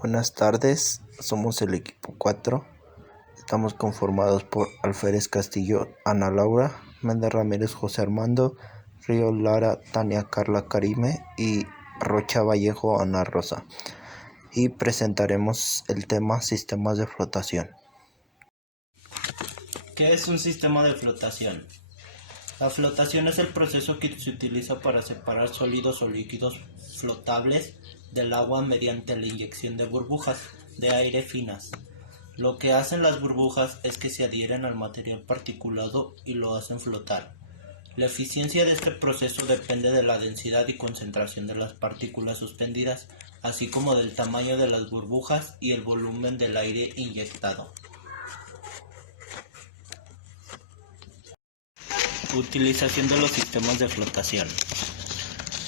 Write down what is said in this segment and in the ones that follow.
Buenas tardes, somos el equipo 4. Estamos conformados por Alférez Castillo, Ana Laura, Méndez Ramírez, José Armando, Río Lara, Tania Carla Karime y Rocha Vallejo, Ana Rosa. Y presentaremos el tema sistemas de flotación. ¿Qué es un sistema de flotación? La flotación es el proceso que se utiliza para separar sólidos o líquidos flotables del agua mediante la inyección de burbujas de aire finas. Lo que hacen las burbujas es que se adhieren al material particulado y lo hacen flotar. La eficiencia de este proceso depende de la densidad y concentración de las partículas suspendidas, así como del tamaño de las burbujas y el volumen del aire inyectado. Utilización de los sistemas de flotación.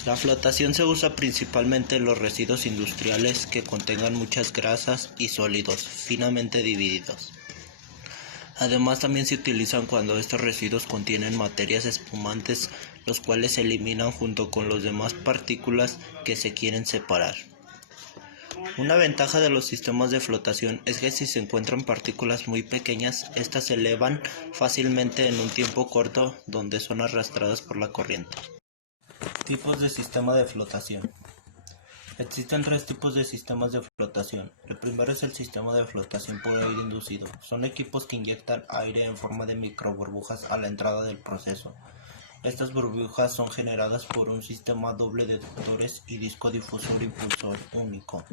La flotación se usa principalmente en los residuos industriales que contengan muchas grasas y sólidos finamente divididos. Además, también se utilizan cuando estos residuos contienen materias espumantes, los cuales se eliminan junto con las demás partículas que se quieren separar. Una ventaja de los sistemas de flotación es que si se encuentran partículas muy pequeñas, estas se elevan fácilmente en un tiempo corto donde son arrastradas por la corriente. Tipos de sistema de flotación. Existen tres tipos de sistemas de flotación. El primero es el sistema de flotación por aire inducido. Son equipos que inyectan aire en forma de microburbujas a la entrada del proceso. Estas burbujas son generadas por un sistema doble de ductores y disco difusor impulsor único.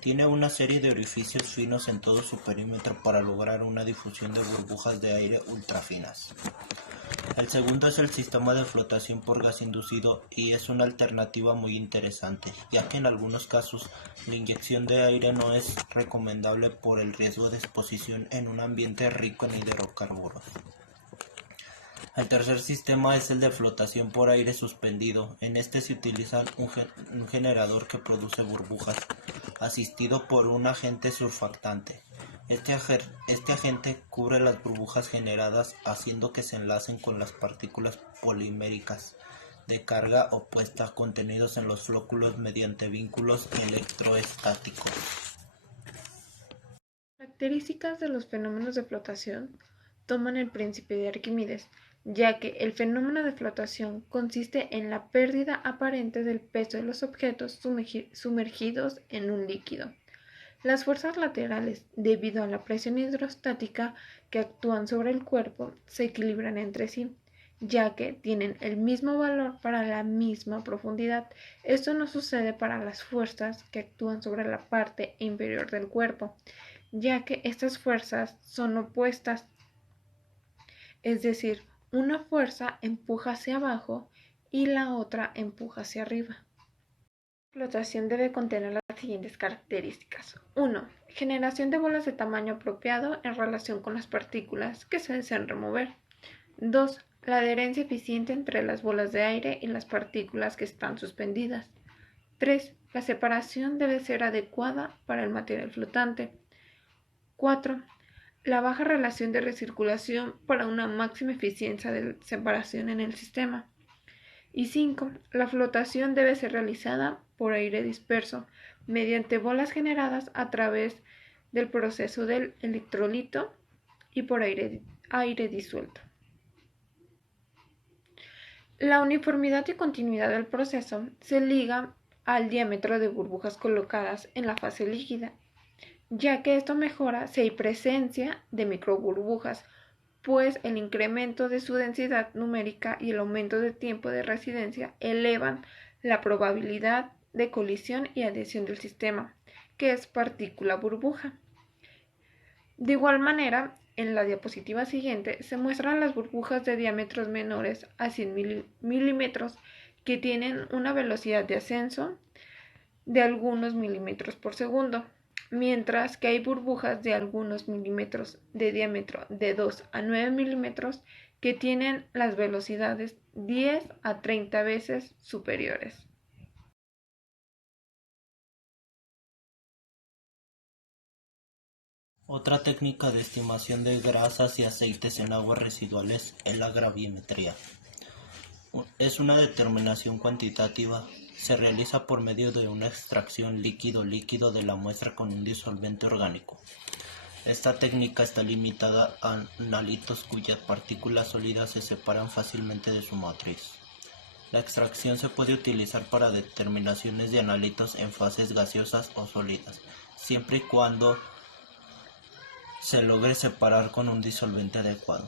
Tiene una serie de orificios finos en todo su perímetro para lograr una difusión de burbujas de aire ultrafinas. El segundo es el sistema de flotación por gas inducido y es una alternativa muy interesante, ya que en algunos casos la inyección de aire no es recomendable por el riesgo de exposición en un ambiente rico en hidrocarburos. El tercer sistema es el de flotación por aire suspendido. En este se utiliza un generador que produce burbujas, asistido por un agente surfactante. Este agente cubre las burbujas generadas, haciendo que se enlacen con las partículas poliméricas de carga opuesta contenidos en los flóculos mediante vínculos electroestáticos. Características de los fenómenos de flotación toman el principio de Arquímedes, ya que el fenómeno de flotación consiste en la pérdida aparente del peso de los objetos sumergidos en un líquido. Las fuerzas laterales, debido a la presión hidrostática que actúan sobre el cuerpo, se equilibran entre sí, ya que tienen el mismo valor para la misma profundidad. Esto no sucede para las fuerzas que actúan sobre la parte inferior del cuerpo, ya que estas fuerzas son opuestas, es decir, una fuerza empuja hacia abajo y la otra empuja hacia arriba. La flotación debe contener las siguientes características. 1. Generación de bolas de tamaño apropiado en relación con las partículas que se desean remover. 2. La adherencia eficiente entre las bolas de aire y las partículas que están suspendidas. 3. La separación debe ser adecuada para el material flotante. 4. La baja relación de recirculación para una máxima eficiencia de separación en el sistema. Y 5. La flotación debe ser realizada por aire disperso mediante bolas generadas a través del proceso del electrolito y por aire disuelto. La uniformidad y continuidad del proceso se liga al diámetro de burbujas colocadas en la fase líquida, ya que esto mejora si hay presencia de microburbujas, pues el incremento de su densidad numérica y el aumento de tiempo de residencia elevan la probabilidad de colisión y adhesión del sistema, que es partícula burbuja. De igual manera, en la diapositiva siguiente se muestran las burbujas de diámetros menores a 100 milímetros que tienen una velocidad de ascenso de algunos milímetros por segundo, mientras que hay burbujas de algunos milímetros de diámetro de 2 a 9 milímetros que tienen las velocidades 10 a 30 veces superiores. Otra técnica de estimación de grasas y aceites en aguas residuales es la graviometría. Es una determinación cuantitativa Se realiza por medio de una extracción líquido-líquido de la muestra con un disolvente orgánico. Esta técnica está limitada a analitos cuyas partículas sólidas se separan fácilmente de su matriz. La extracción se puede utilizar para determinaciones de analitos en fases gaseosas o sólidas, siempre y cuando se logre separar con un disolvente adecuado.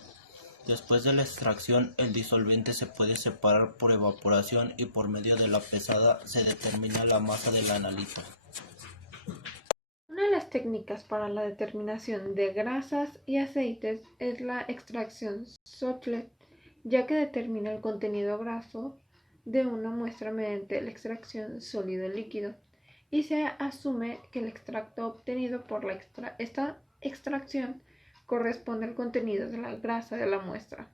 Después de la extracción, el disolvente se puede separar por evaporación y por medio de la pesada se determina la masa del analito. Una de las técnicas para la determinación de grasas y aceites es la extracción Sotlet, ya que determina el contenido graso de una muestra mediante la extracción sólido-líquido, y se asume que el extracto obtenido por esta extracción corresponde al contenido de la grasa de la muestra.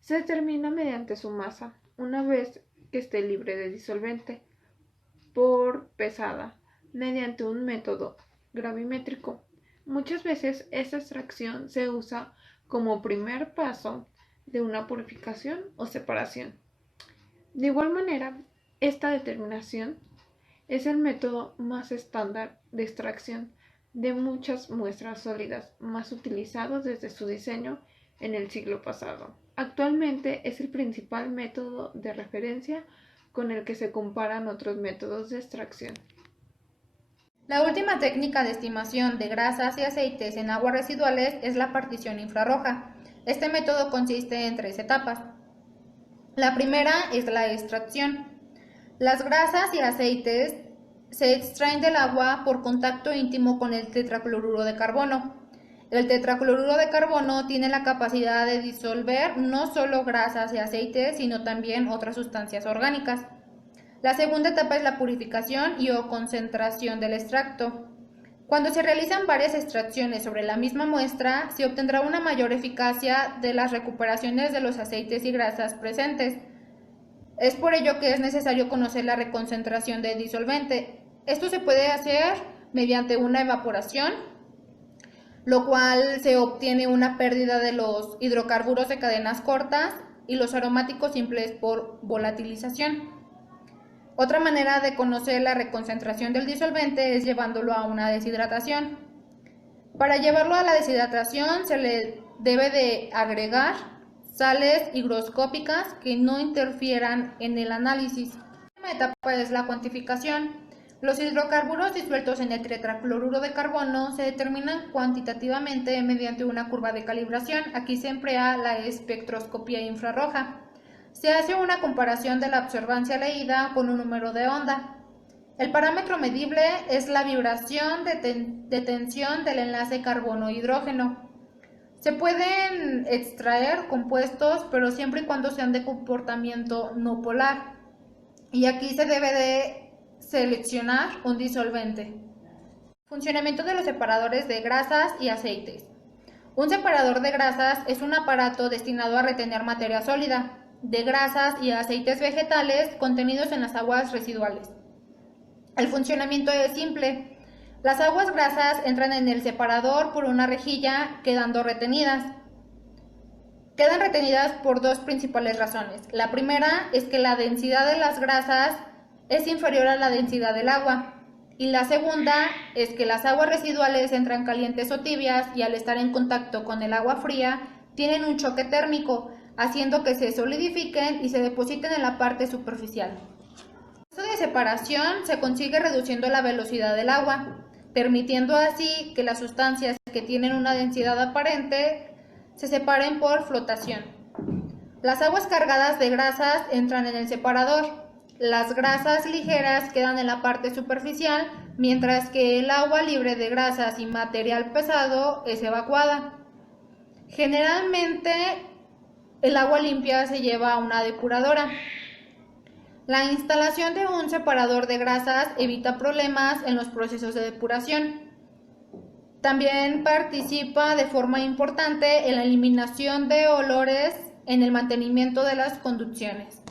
Se determina mediante su masa, una vez que esté libre de disolvente, por pesada, mediante un método gravimétrico. Muchas veces esta extracción se usa como primer paso de una purificación o separación. De igual manera, esta determinación es el método más estándar de extracción de muchas muestras sólidas, más utilizado desde su diseño en el siglo pasado. Actualmente es el principal método de referencia con el que se comparan otros métodos de extracción. La última técnica de estimación de grasas y aceites en aguas residuales es la partición infrarroja. Este método consiste en 3 etapas. La primera es la extracción. Las grasas y aceites se extraen del agua por contacto íntimo con el tetracloruro de carbono. El tetracloruro de carbono tiene la capacidad de disolver no solo grasas y aceites, sino también otras sustancias orgánicas. La segunda etapa es la purificación y o concentración del extracto. Cuando se realizan varias extracciones sobre la misma muestra, se obtendrá una mayor eficacia de las recuperaciones de los aceites y grasas presentes. Es por ello que es necesario conocer la reconcentración del disolvente. Esto se puede hacer mediante una evaporación, lo cual se obtiene una pérdida de los hidrocarburos de cadenas cortas y los aromáticos simples por volatilización. Otra manera de conocer la reconcentración del disolvente es llevándolo a una deshidratación. Para llevarlo a la deshidratación se le debe de agregar sales higroscópicas que no interfieran en el análisis. La última etapa es la cuantificación. Los hidrocarburos disueltos en el tetracloruro de carbono se determinan cuantitativamente mediante una curva de calibración. Aquí se emplea la espectroscopía infrarroja. Se hace una comparación de la absorbancia leída con un número de onda. El parámetro medible es la vibración de tensión del enlace carbono-hidrógeno. Se pueden extraer compuestos, pero siempre y cuando sean de comportamiento no polar. Y aquí se debe de seleccionar un disolvente. Funcionamiento de los separadores de grasas y aceites. Un separador de grasas es un aparato destinado a retener materia sólida de grasas y aceites vegetales contenidos en las aguas residuales. El funcionamiento es simple. Las aguas grasas entran en el separador por una rejilla, quedando retenidas. Quedan retenidas por 2 principales razones. La primera es que la densidad de las grasas es inferior a la densidad del agua. Y la segunda es que las aguas residuales entran calientes o tibias y al estar en contacto con el agua fría tienen un choque térmico, haciendo que se solidifiquen y se depositen en la parte superficial. El proceso de separación se consigue reduciendo la velocidad del agua, permitiendo así que las sustancias que tienen una densidad aparente se separen por flotación. Las aguas cargadas de grasas entran en el separador, las grasas ligeras quedan en la parte superficial, mientras que el agua libre de grasas y material pesado es evacuada. Generalmente, el agua limpia se lleva a una depuradora. La instalación de un separador de grasas evita problemas en los procesos de depuración. También participa de forma importante en la eliminación de olores en el mantenimiento de las conducciones.